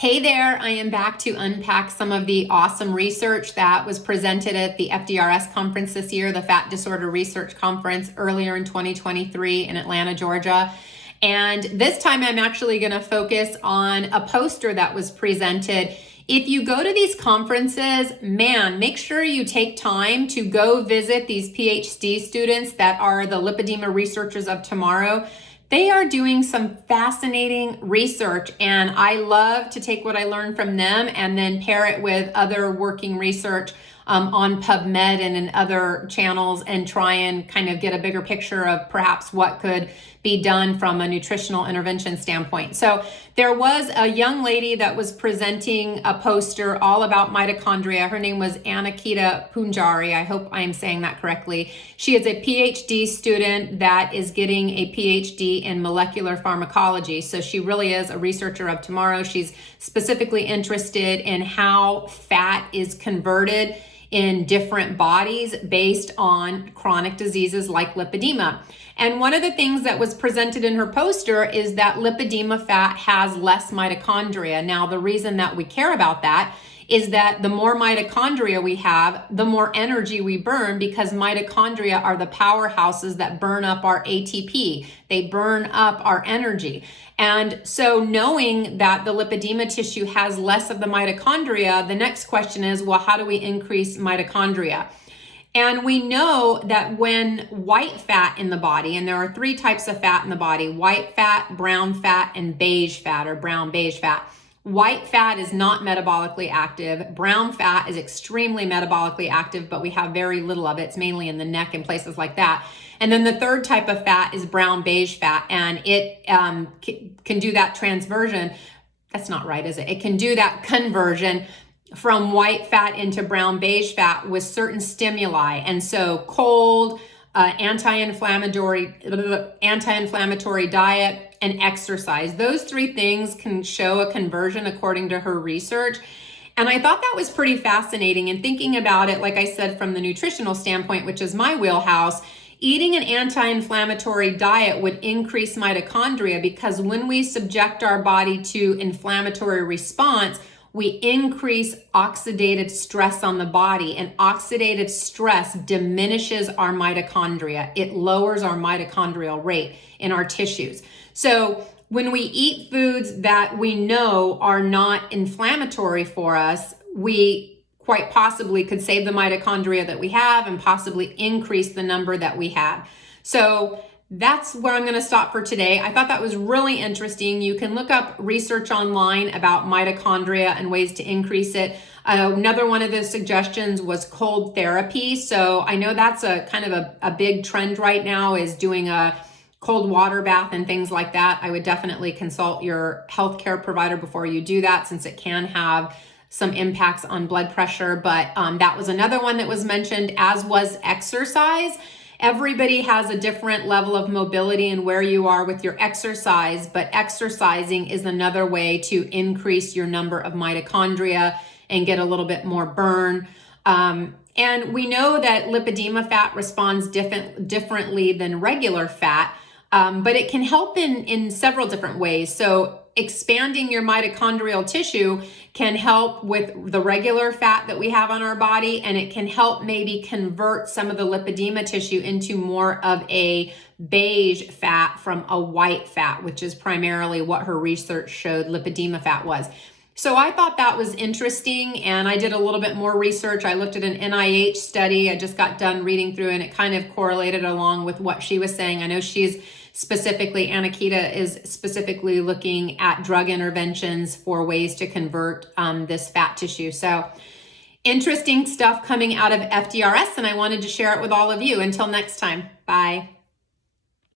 Hey there, I am back to unpack some of the awesome research that was presented at the FDRS conference this year, the Fat Disorder Research Conference earlier in 2023 in Atlanta, Georgia. And this time I'm actually going to focus on a poster that was presented. If you go to these conferences, man, make sure you take time to go visit these PhD students that are the lipedema researchers of tomorrow. They are doing some fascinating research, and I love to take what I learned from them and then pair it with other working research on PubMed and in other channels and try and kind of get a bigger picture of perhaps what could be done from a nutritional intervention standpoint. So there was a young lady that was presenting a poster all about mitochondria. Her name was Anakita Punjari. I hope I'm saying that correctly. She is a PhD student that is getting a PhD in molecular pharmacology. So she really is a researcher of tomorrow. She's specifically interested in how fat is converted in different bodies based on chronic diseases like lipedema. And one of the things that was presented in her poster is that lipedema fat has less mitochondria. Now, the reason that we care about that is that the more mitochondria we have, the more energy we burn, because mitochondria are the powerhouses that burn up our ATP. They burn up our energy. And so knowing that the lipedema tissue has less of the mitochondria, the next question is, well, how do we increase mitochondria? And we know that when white fat in the body, and there are three types of fat in the body: white fat, brown fat, and beige fat, or brown beige fat. White fat is not metabolically active. Brown fat is extremely metabolically active, but we have very little of it. It's mainly in the neck and places like that. And then the third type of fat is brown beige fat, and it can do that transversion. That's not right, is it? It can do that conversion from white fat into brown beige fat with certain stimuli. And so cold, anti-inflammatory diet, and exercise. Those three things can show a conversion according to her research. And I thought that was pretty fascinating. And thinking about it, like I said, from the nutritional standpoint, which is my wheelhouse, eating an anti-inflammatory diet would increase mitochondria, because when we subject our body to inflammatory response, we increase oxidative stress on the body, and oxidative stress diminishes our mitochondria. It lowers our mitochondrial rate in our tissues. So when we eat foods that we know are not inflammatory for us, we quite possibly could save the mitochondria that we have and possibly increase the number that we have. So that's where I'm going to stop for today. I thought that was really interesting. You can look up research online about mitochondria and ways to increase it. Another one of the suggestions was cold therapy. So I know that's a kind of a big trend right now, is doing a cold water bath and things like that. I would definitely consult your healthcare provider before you do that, since it can have some impacts on blood pressure. But that was another one that was mentioned, as was exercise. Everybody has a different level of mobility and where you are with your exercise, but exercising is another way to increase your number of mitochondria and get a little bit more burn. And we know that lipedema fat responds differently than regular fat, but it can help in several different ways. So expanding your mitochondrial tissue can help with the regular fat that we have on our body, and it can help maybe convert some of the lipedema tissue into more of a beige fat from a white fat, which is primarily what her research showed lipedema fat was. So I thought that was interesting, and I did a little bit more research. I looked at an NIH study I just got done reading through, and it kind of correlated along with what she was saying. I know Anakita is specifically looking at drug interventions for ways to convert this fat tissue. So interesting stuff coming out of FDRS, and I wanted to share it with all of you. Until next time, bye.